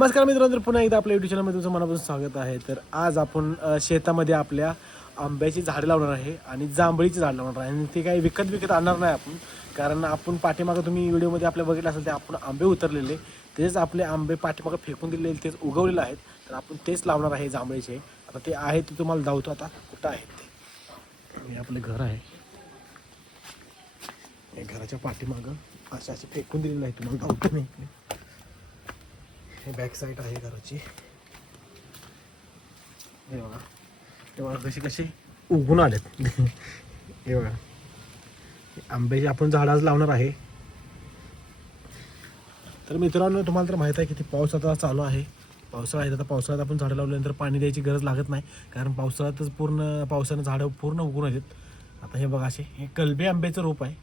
नमस्कार मित्रांनो पुन्हा एकदा आपल्या युट्यूब चॅनलमध्ये तुमचं मनापासून स्वागत आहे. तर आज आपण शेतामध्ये आपल्या आंब्याची झाड लावणार आहे आणि जांभळीची झाड लावणार आहे. आणि ते काही विकत विकत आणणार नाही आपण कारण आपण पाठीमागं तुम्ही व्हिडिओमध्ये आपल्या बघितलं असेल ते आपण आंबे उतरलेले. तेच आपले आंबे पाठीमागं फेकून दिलेले तेच उगवलेले आहेत. तर आपण तेच लावणार आहे जांभळीचे. आता ते आहे ते तुम्हाला धावतो आता. कुठं आहेत ते? हे आपलं घर आहे. घराच्या पाठीमागं असे असे फेकून दिलेले आहे तुम्हाला धावतो नाही. हे बॅक साईड आहे घराची. हे बघा. हे बघा उगून आलेत. हे बघा. आंब्याची आपण झाड आज लावणार आहे. तर मित्रांनो तुम्हाला तर माहीत आहे किती पाऊस आता चालू आहे. पावसाळा आहे आता पावसाळ्यात आपण झाडं लावल्यानंतर पाणी द्यायची गरज लागत नाही. कारण पावसाळ्यातच पूर्ण पावसानं झाडं पूर्ण उगून येतात आता हे बघा असे हे कलबे आंब्याचं रोप आहे.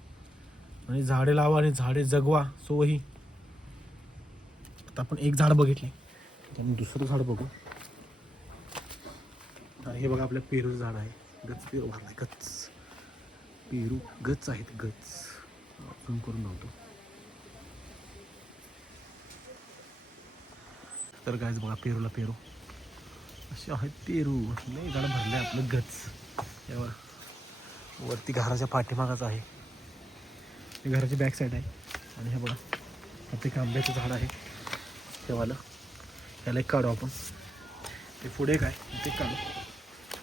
आणि झाडे लावा आणि झाडे जगवा सो ही आता आपण एक झाड बघितले. आणि दुसरं झाड बघू. हे बघा आपल्या पेरूचं झाड आहे. गच पेरू भरलाय गच पेरू गच आहेत गच झूम करून लावतो तर गायच बघा पेरूला पेरू. असे आहेत पेरू. नाही झाड भरले आपलं गच यावर वरती घराच्या पाठीमागाच आहे. घराची बॅक साईड आहे. आणि हे बघा. ते आंब्याचं झाड आहे. तेव्हाला ह्याला एक काढू आपण. ते पुढे काय ते काढू.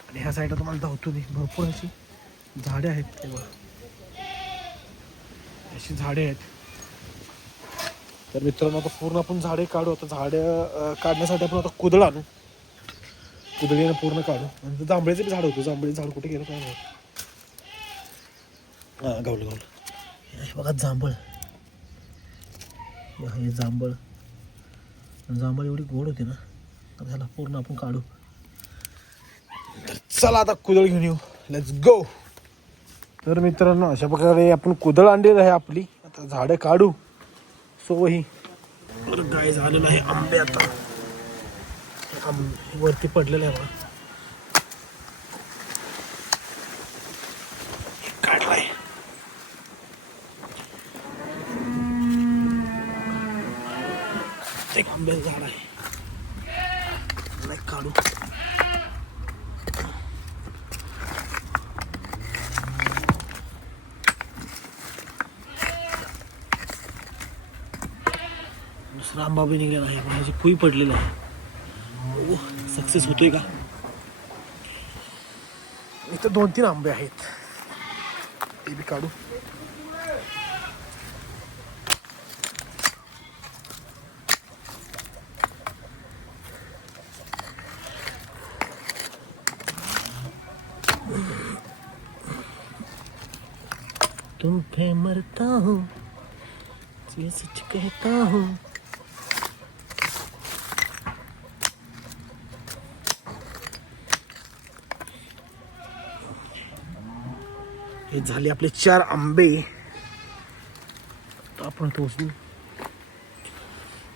आणि ह्या साईडला तुम्हाला धावतो मी. भरपूर अशी झाडे आहेत तेव्हा अशी झाडे आहेत. तर मित्रांनो आता पूर्ण आपण झाडे काढू. आता झाडे काढण्यासाठी आपण आता कुदळ आणू. कुदळीनं पूर्ण काढू. आणि ते जांभळीचं बी झाड होतं. जांभळीचं झाड कुठे गेलं काय नाही हां गावलं गावलं. बघा जांभळ. हे जांभळ. जांभळ एवढी गोड होती ना तर ह्याला पूर्ण आपण काढू. चला आता कुदळ घेऊन येऊ. लेट्स गो तर मित्रांनो अशा प्रकारे आपण कुदळ आणलेलं आहे आपली. आता झाडं काढू. सो ही गाय झालेलं आहे आंबे आता. आंबे वरती पडलेलं आहे बघा काढलाय एक आंब्याचं झाड आहे त्याला एक काढू दुसरा आंबा बी निघलेला आहे पडलेला कुई आहे सक्सेस होतोय का? इथं दोन तीन आंबे आहेत. ते बी काढू. तुम पे मरता हूँ ये कहता हूँ। हे झाले आपले चार आंबे. आपण तो उचलू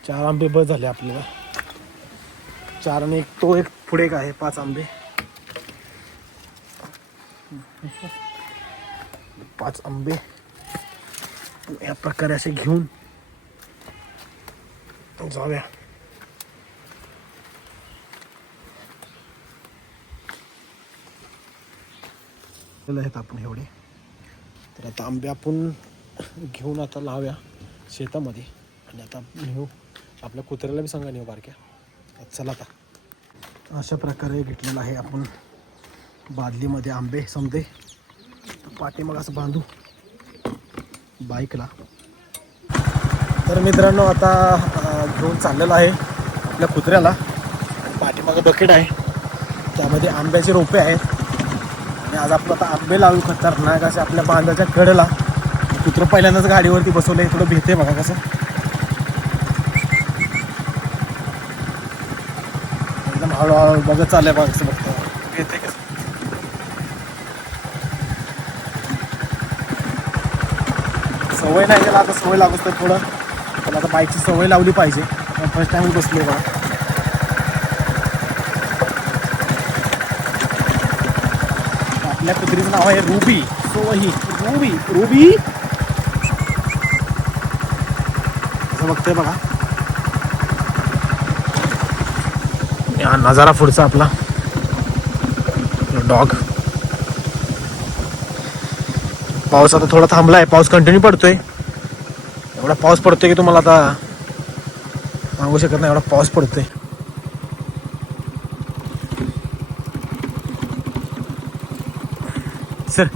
चार आंबे बस झाले आपल्याला. चार आणि एक तो एक पुढे एक आहे पाच आंबे. पाच आंबे. या प्रकारे असे घेऊन जाऊया. आहेत आपण एवढे. तर आता आंबे आपण घेऊन आता लावया शेतामध्ये. आणि आता नेऊ. आपल्या कुत्र्याला बी सांगा नेऊ बारक्या. चला आता. अशा प्रकारे घेतलेलं आहे आपण बादलीमध्ये आंबे समजे पाठीमाग असं बांधू. बाईकला. तर मित्रांनो आता घेऊन चाललेलं आहे आपल्या कुत्र्याला. पाठीमागं बकेट आहे. त्यामध्ये आंब्याचे रोपे आहेत. आणि आज आपण आता आंबे लावू खतरनाक असे आपल्या बांधाच्या कडेला. कुत्र पहिल्यांदाच गाडीवरती बसवलं आहे थोडं भेटते बघा कसं. एकदम हळूहळू बघत चाललंय बघा कसं बघतो भीते कसं. सवय नाही त्याला आता सवय लागत तर थोडं. त्याला आता बाईकची सवय लावली पाहिजे. फर्स्ट टाइम बसलो बघा. आपल्या कुत्रीचं नाव आहे रुबी सो ही रुबी रुबी असं बघतोय बघा. हा नजारा पुढचा आपला. डॉग पाऊस आता थोडा थांबलाय. पाऊस कंटिन्यू पडतोय. एवढा पाऊस पडतोय की तुम्हाला आता सांगू शकत नाही. एवढा पाऊस पडतोय. सर.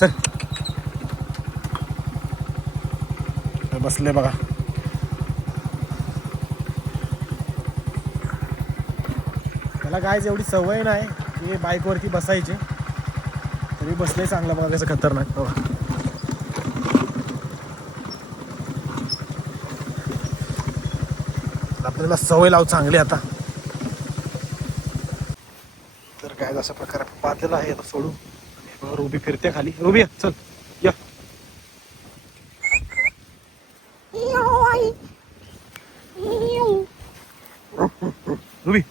सर. बसले बघा. त्याला काय एवढी सवय नाही की बाईकवरती बसायची. तरी बसले चांगलं बघा त्याचं खतरनाक. बघा. आपल्याला सवय लाव चांगली आता. तर काय अशा प्रकारे पातेला आहे. आता सोडू. आणि रुबी फिरते खाली. रुबी चल. या. रुबी.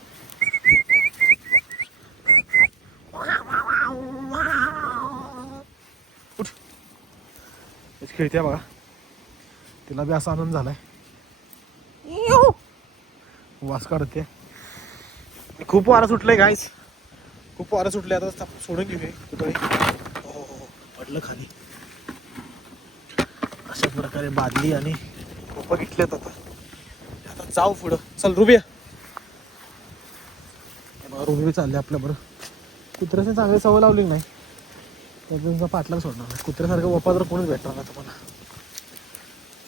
खेळते बघा. तिला बी असा आनंद झालाय. वास काढते. खूप वारा सुटलंय गाईस खूप वारा सुटले आता सोडून घेऊया पुतळे हो हो हो. पडलं खाली. अशा प्रकारे बादली आणि रोपं घेतल्यात आता. आता जाऊ पुढं. चल रुबिया रुबी चालले आपल्या बरं. कुत्र्याने चांगली सवय लावली नाही? पाटला सोडणार नाही. कुत्र्यासारखं वपा तर कोणीच भेटणार नाही तुम्हाला.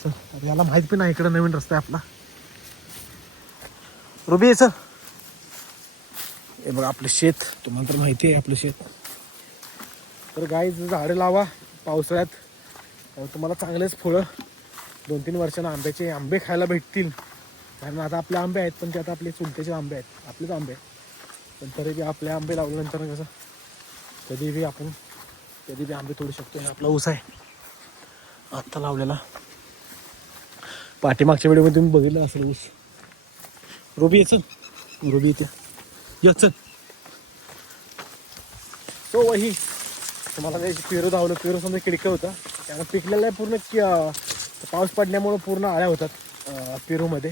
चल याला माहीत बी नाही इकडे नवीन रस्ता आहे आपला. रुबी चल. हे बघा आपलं शेत तुम्हाला तर माहिती आहे आपलं शेत. तर गाई झाडं लावा पावसाळ्यात. तुम्हाला चांगलेच फळं दोन तीन वर्षांना आंब्याचे आंबे खायला भेटतील. कारण आता आपले आंबे आहेत पण ते आता आपले चुलतेचे आंबे आहेत. आपलेच आंबे आहेत. पण तरी बी आपले आंबे लावल्यानंतर कसं कधी बी आपण कधी बी आंबे तोडू शकतो. हे आपला ऊस आहे. आत्ता लावलेला. पाठीमागच्या वेळेमध्ये तुम्ही बघितलं असेल ऊस. रोबी ये रोबी येते. या चल. तो वही. तुम्हाला त्याची पेरू धावलं पेरू समजा किडकं होतं. त्यानं पिकलेलं आहे पूर्ण कि पाऊस पडल्यामुळं पूर्ण आळ्या होतात पेरूमध्ये.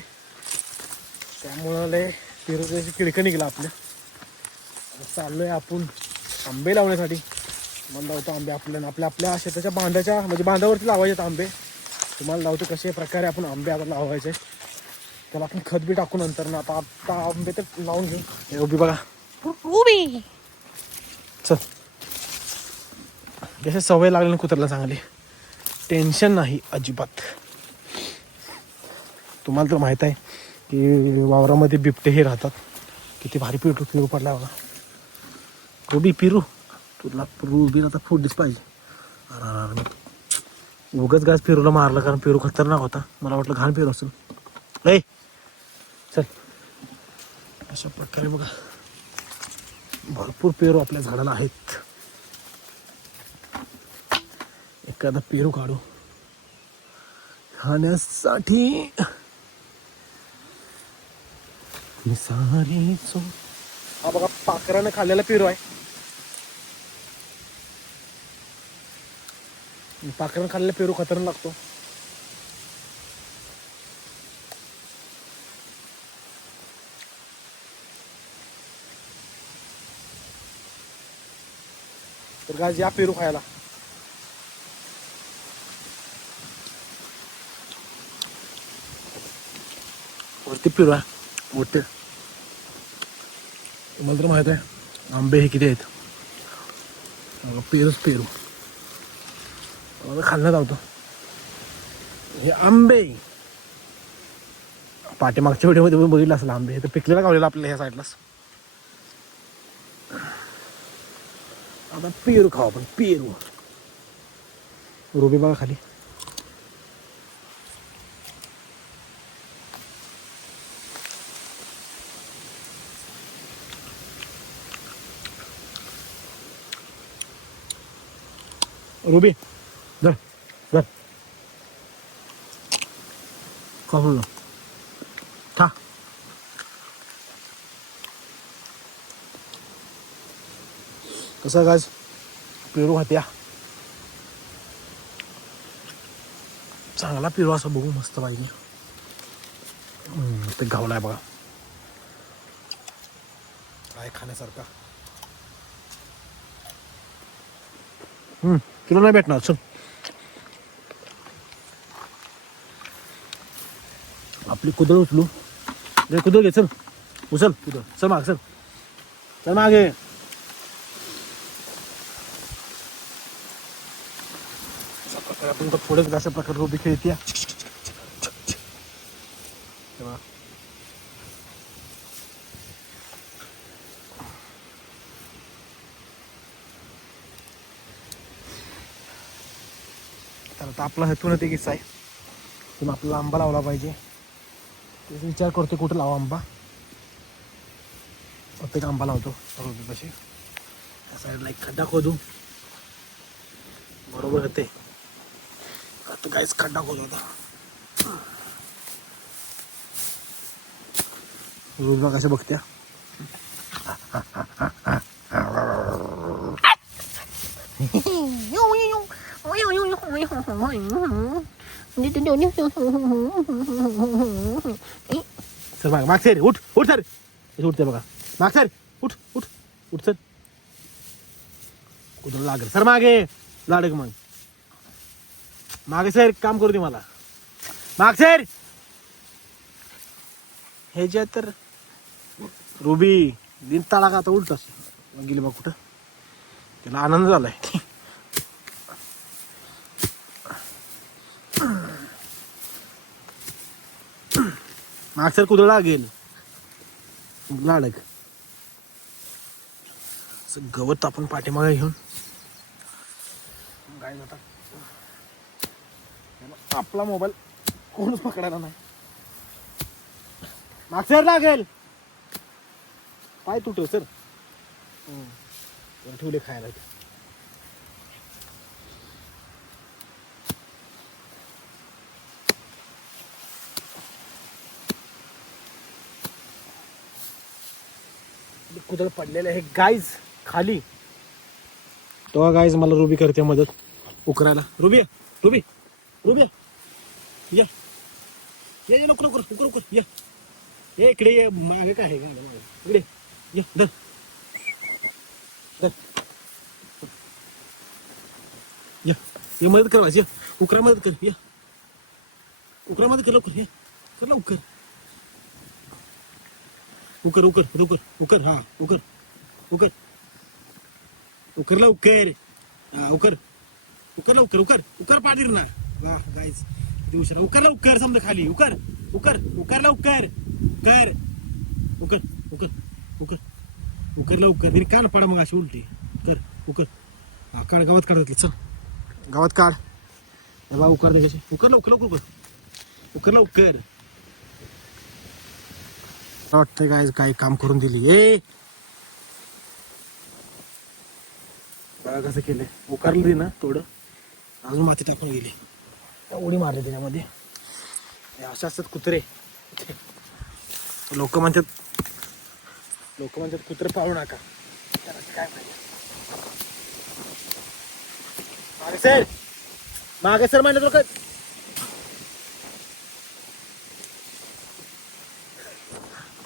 त्यामुळं लय पेरू त्याची किडकं निघलं आपलं. चाललो आहे आपण आंबे लावण्यासाठी. मला लावतो आंबे आपल्या आपल्या आपल्या शेताच्या बांधाच्या म्हणजे बांधावरती लावायचे आहेत आंबे. तुम्हाला लावतो कशा प्रकारे आपण आंबे आता लावायचे. त्याला आपण खत बी टाकू नंतर ना. आता आता आंबे तर लावून घेऊ. हे उभी बघा. उभी चल. जसे सवय लागली ना कुत्र्याला चांगली टेन्शन नाही अजिबात. तुम्हाला तर माहीत आहे की वावरामध्ये बिबटे हे राहतात. किती भारी पिरू पिरू पडला बघा. रुबी पिरू. तुला रुबीला आता फोडलीच पाहिजे. उगाच गाज पेरूला मारलं कारण पेरू खतरनाक होता. मला वाटलं घाण पेरू असेल. चल. अशा प्रकारे बघा. भरपूर पेरू आपल्या झाडाला आहेत. एखादा पेरू काढू. खाण्यासाठी. सारी चो. हा बघा पाखरानं खाल्लेला पेरू आहे. पाखरानं खाल्लेला पेरू खतरनाक लागतो. तर गाज या पेरू खायला. वरती पेरू आहे मोठे. तुम्हाला तर माहीत आहे आंबे हे किती आहेत. पेरूच पेरू. आता खाल्ण्यात आवतो हे आंबे. पाठीमागच्या व्हिडिओमध्ये बघितलं असेल आंबे. हे तर पिकलेला गावलेला आपल्याला ह्या साईडलाच आता पेरू खाऊ आपण पेरू. रुबी बघा खाली. रुबी धर धर. खाऊ कसं गाज पेरू खात्या. चांगला पेरू असं बघू मस्त पाहिजे. हम्म, मस्त घावलाय बघा. काय खाण्यासारखा. हम्म तुला नाही भेटणार चल. आपली कुदळ उचलू. रे कुदळ घे चल. उचल कुदळ. चल माग चल. चल मागे. अशा प्रकारे पुढेच अशा प्रकारे उभी खेळते तेव्हा. तर आता आपला हेतून ते किस्सा आहे. तुम्ही आपला आंबा लावला पाहिजे. तेच विचार करतो कुठं लावा आंबा? प्रत्येक आंबा लावतो. तशी त्या साईडला एक खड्डा खोदू. बरोबर होते आता काहीच खड्डा खोदू आता रोज कशा बघत्या सर माग माग सर उठ उठ सर इथे उठते बघा माग सर उठ उठ उठ सर कुठं लागेल सर मागे लाडक मग मागे सर काम करू दे मला. माग सर! ह्याच्यात तर रुबी दिन ताळा का आता उलटस गेली बघ कुठं. त्याला आनंद झालाय. मागसर कुदळा गेल लाडक. असं गवत आपण पाठीमागे घेऊन. काय जातात आपला मोबाईल कोणच पकडायला नाही. मागसर लागेल. पाय तुटव सर ठेवले खायला. कुदळ पडलेले आहे गाईज खाली. तेव्हा गाईज मला रुबी करते मदत. उकरायला. Ruby Ruby Ruby. ये. या ये ये लवकर लवकर लवकर लवकर या. ये इकडे ये मागे काय आहे? मागे, मागे. इकडे. ये धर. धर. या. ये मदत कर माझी उकरा मदत कर या. उकरा मदत कर लवकर ये. कर लवकर. उकर उकर उकर उकर हा उकर उकर. उकर लवकर. हा उकर. उकर लवकर उकर उकर पाडीर ना. वा गाईज दिवस उकर लवकर समजा खाली. उकर उकर उकर लवकर. कर उकर उकर उकर उकर लवकर. तरी कान पाडा मग अशी उलटी. कर उकर. हा काढ गावात काढ चल. गावात काढ. बा उकर दे कशी उकर लवकर लवकर उकर. उकर लवकर. वाटतंय काय काही काम करून दिली. ए! बघा कसं केलंय. उकारलं दे ना थोडं. अजून माती टाकून गेली. उडी मारली त्याच्यामध्ये. असे असतात कुत्रे. लोक म्हणतात लोक म्हणतात कुत्रे पाळू नका. काय मागे सर! मागे सर म्हणत लोक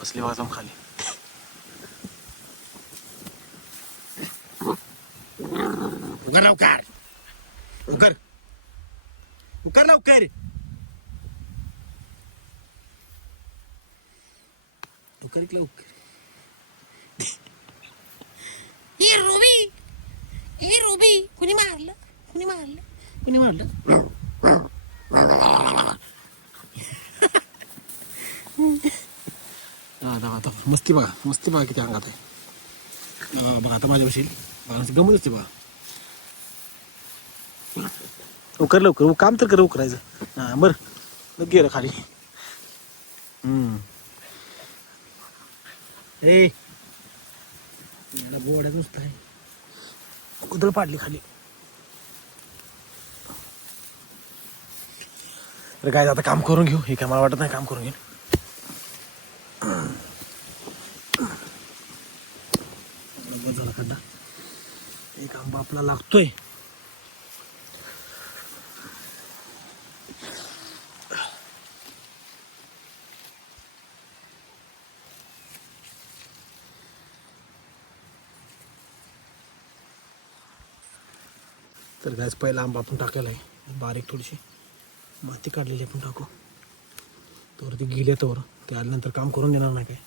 बसली वाजम खाली. उकर लवकर. उकर लवकर उकर इकडे उकर हे रुबी हे रुबी कुणी मारलं कुणी मारलं कुणी मारलं हा, आता आता मस्ती बघा मस्ती बघा किती अंगात आहे हा, बघा आता माझ्या बसेल बघा गमत असते बघा उकर लवकर. काम तर कर उकरायचं. हां बरं. गेलं खाली. ए. बोड्यात नुसतं कुदळ पाडली खाली. तर काय आता काम करून घेऊ. हे काय मला वाटत नाही काम करून घेऊ. बस झाला खड्डा. एक आंबा आपला लागतोय. तर गॅस पहिला आंबा आपण टाकलेला आहे. बारीक थोडीशी. माती काढलेली आपण टाकू. तर ती गेल्या तर ते आल्यानंतर काम करून देणार नाही काय.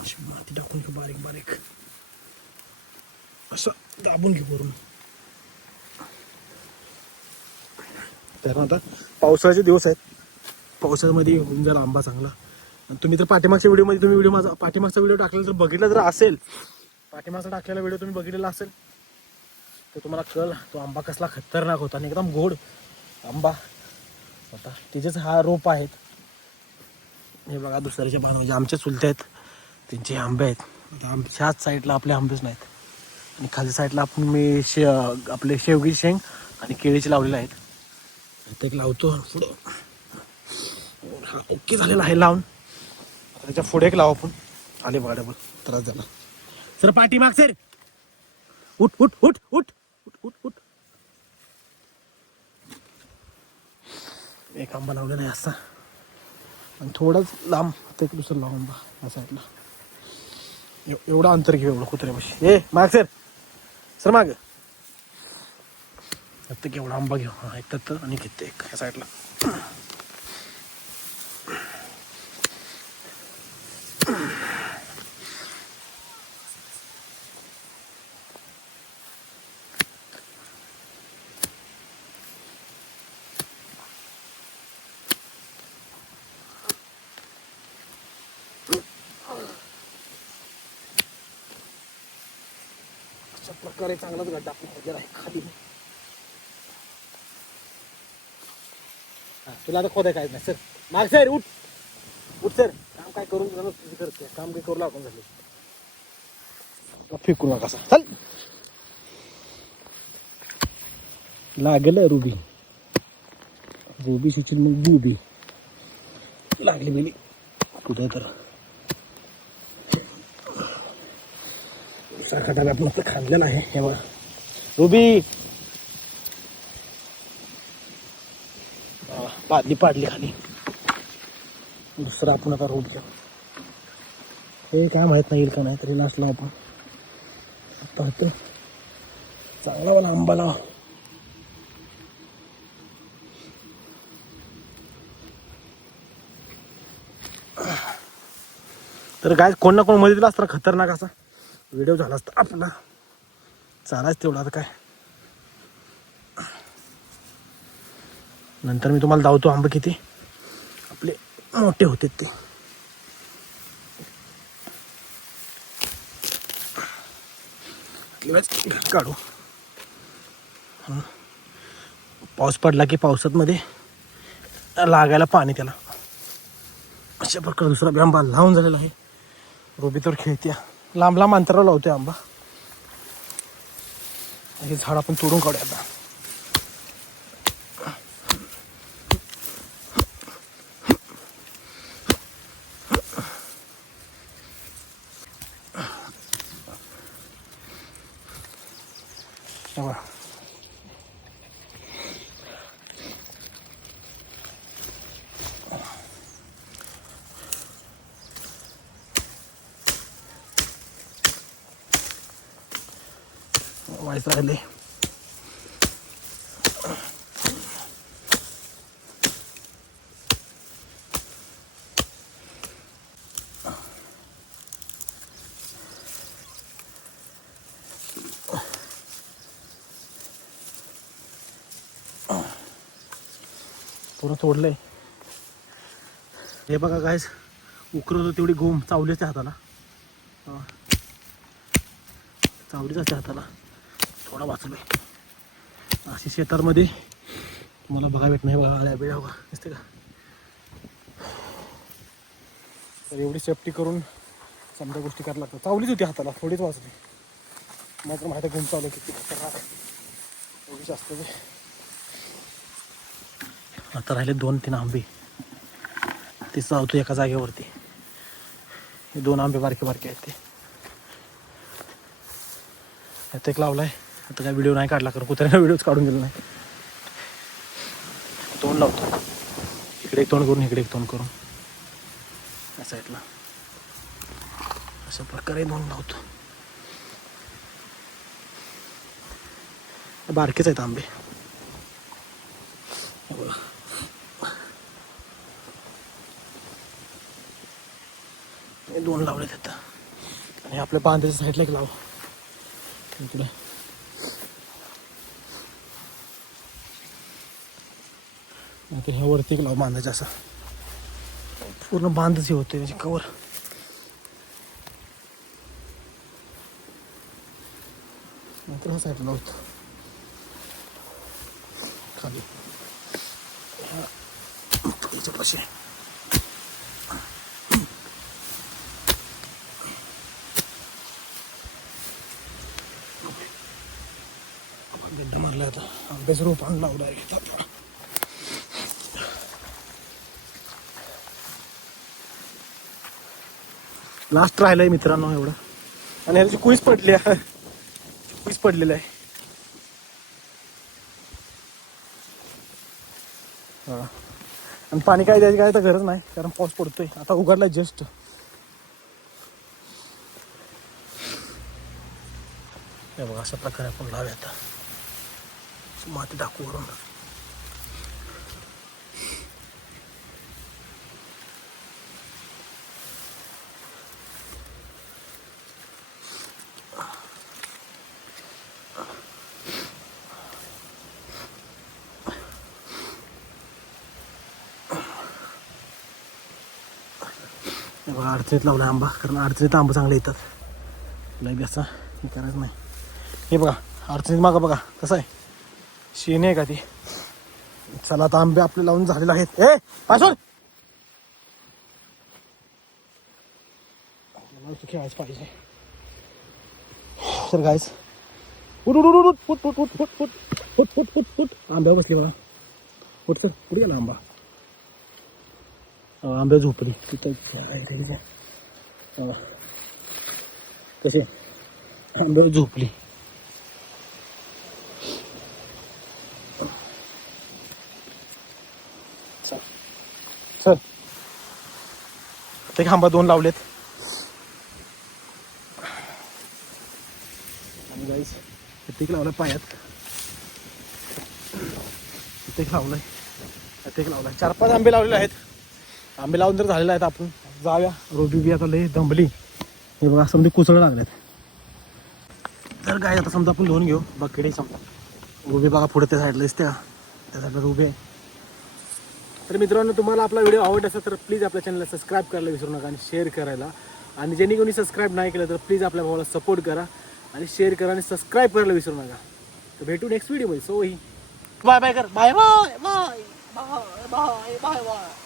अशी माती टाकून घेऊ बारीक बारीक. असं दाबून घेऊ वरून. तर आता पावसाळ्याचे दिवस आहेत. पावसाळ्यामध्ये होऊन जाईल आंबा चांगला. आणि तुम्ही तर पाठीमागच्या व्हिडिओमध्ये तुम्ही व्हिडिओ माझा पाठीमागचा व्हिडिओ टाकलेला जर बघितला जर असेल पाठीमागचा टाकलेला व्हिडिओ तुम्ही बघितलेला असेल तर तुम्हाला कळ तो आंबा कसला खतरनाक होता आणि एकदम गोड आंबा होता. तिचेच हा रोप आहेत. हे बघा दुसऱ्याचे बाण म्हणजे आमच्या चुलते आहेत. त्यांचे आंबे आहेत. आमच्याच साईडला आपले आंबेच नाहीत. आणि खालच्या साईडला आपण मी शे आपले शेवगी शेंग आणि केळीचे लावलेले आहेत. ते एक लावतो पुढं. हा ओके झालेला आहे लावून. त्याच्या पुढे एक लाव आपण. आले बघा डबल त्रास झाला. सर पाठी माग सर उठ उठ उठ उठ. उठ उठ. एक आंबा लावलेला आहे असा. आणि थोडाच लांब ते दुसरं लांब आंबा या साईडला एव- एवढं अंतर घेऊ एवढं कुत्र्यापाशी ए माग सर. सर माग. आता एवढा आंबा घेऊ. हा एक तर आणि घेते एक या साईडला प्रकारे चांगलाच गड्डा आपण आहे खाली. तुला आता खोदाय काय नाही सर. माग सर उठ. उठ सर. काम काय करून करते. काम काय करू लागून झाले. फेकू नका सर. चल. लागेल रुबी. रुबी सिचिन मग बुबी लागली गेली कुठं तर? सारखा डबा आपण आता खाल्लेला आहे. हे बघा. रुबी! पाडली पाडली खाली. दुसरा आपण आता रोड घेऊ. हे काय माहीत नाही येईल का नाही तरी लास्ट आपण पाहतो चांगला वाला आंबा लावा. तर काय कोण ना कोणमध्ये दिला असता खतरनाक असा. व्हिडिओ झाला असता आपला. चालायच तेवढा आता काय. नंतर मी तुम्हाला धावतो आंबे किती. आपले मोठे होते ते. काढू. पाऊस पडला की पावसात मध्ये लागायला पाणी त्याला. अशा प्रकारे दुसरा आंबा लावून झालेला आहे. रोबी तर खेळत्या. लांब लांब अंतरावर लावते आंबा. हे झाड आपण तोडून काढूया आता हे बघा. व्हायचं राहिले पूर्ण तोडलंय. हे बघा काय उकरत तेवढी गोम चावलीच हाताला. चावलीच हाताला. थोडा वाचलोय. अशी शेतामध्ये तुम्हाला बघा भेट नाही बघा आल्या बिळ्या दिसते का? तर एवढी सेफ्टी करून समजा गोष्टी करायला लागतात. चावलीच होती हाताला थोडीच वाचली मात्र माहिती घेऊन चावलं किती एवढीच एवढी जास्त ते. आता राहिले दोन तीन आंबे. ते चावतो एका जागेवरती. हे दोन आंबे बारके बारके आहेत ते. एक लावलाय. आता काय व्हिडिओ नाही काढला कारण कुत्र्याला व्हिडिओच काढून गेला नाही. तोंड लावतो. इकडे एक तोंड करून इकडे एक तोंड करून. या साईडला अशा प्रकारे दोन लावतो. बारकेच आहेत आंबे. दोन लावले आता. आणि आपल्या बांधाच्या साईडला एक लावा. तिकडे नाहीतर ह्यावरती एक लाव बांधायचं असं. पूर्ण बांधच हे होते त्याची कवर नंतर हा साईडला लावतो खाली. ह्या- याच्या पाशी बिड्डा मारला आता अभ्यास रोप आणून लावला हो आहे आता. लास्ट राहिलंय मित्रांनो एवढं. आणि ह्याची कुईस पडली आहे. कुईस पडलेलं आहे. आणि पाणी काय द्यायची काय तर गरज नाही कारण पाऊस पडतोय. आता उघडला जस्ट हे बघा अशा प्रकारे आपण लावूया आता माती दाखवून वरून हे बघा अडचणीत लावला आंबा कारण अडचणीत आंबा चांगले येतात लय असा हे करायचं नाही हे बघा अडचणीत मागा बघा कसं आहे शेण आहे का ती चला आता आंबे आपले लावून झालेले आहेत ए पासून खेळायचं पाहिजे तर गायच उठ उठ उठ उठ फुट फुट फुट फुट फुट फुट फुट फुट फुट आंब्यावर बसली बघा फुट सर कुठे गेला आंबा अं, आंब्या झोपली तिथं आहे कसे आंब्यावर झोपली. चल ते आंबा दोन लावलेत. आणि गाईस इथे एक पायात. इथे एक लावलाय. इथे एक लावलाय. चार पाच आंबे लावलेले आहेत. आंबे लावून तर झालेले आहेत आपण. जाऊया. रोबी बी आता लई दंबली हे बघा समजा कुचळं लागल्यात तर काय आता समजा आपण लोन घेऊ. बकेडे समजा. रुबी बघा पुढे त्या साईडला दिसते का? त्या साईडला रोबी आहे तर मित्रांनो तुम्हाला आपला व्हिडिओ आवडत असेल तर प्लीज आपल्या चॅनलला सबस्क्राईब करायला विसरू नका आणि शेअर करायला. आणि ज्यांनी कोणी सबस्क्राईब नाही केलं तर प्लीज आपल्या भावाला सपोर्ट करा आणि शेअर करा आणि सबस्क्राईब करायला विसरू नका. तर भेटू नेक्स्ट व्हिडिओमध्ये सो ही बाय बाय कर. Bye bye bye bye bye bye bye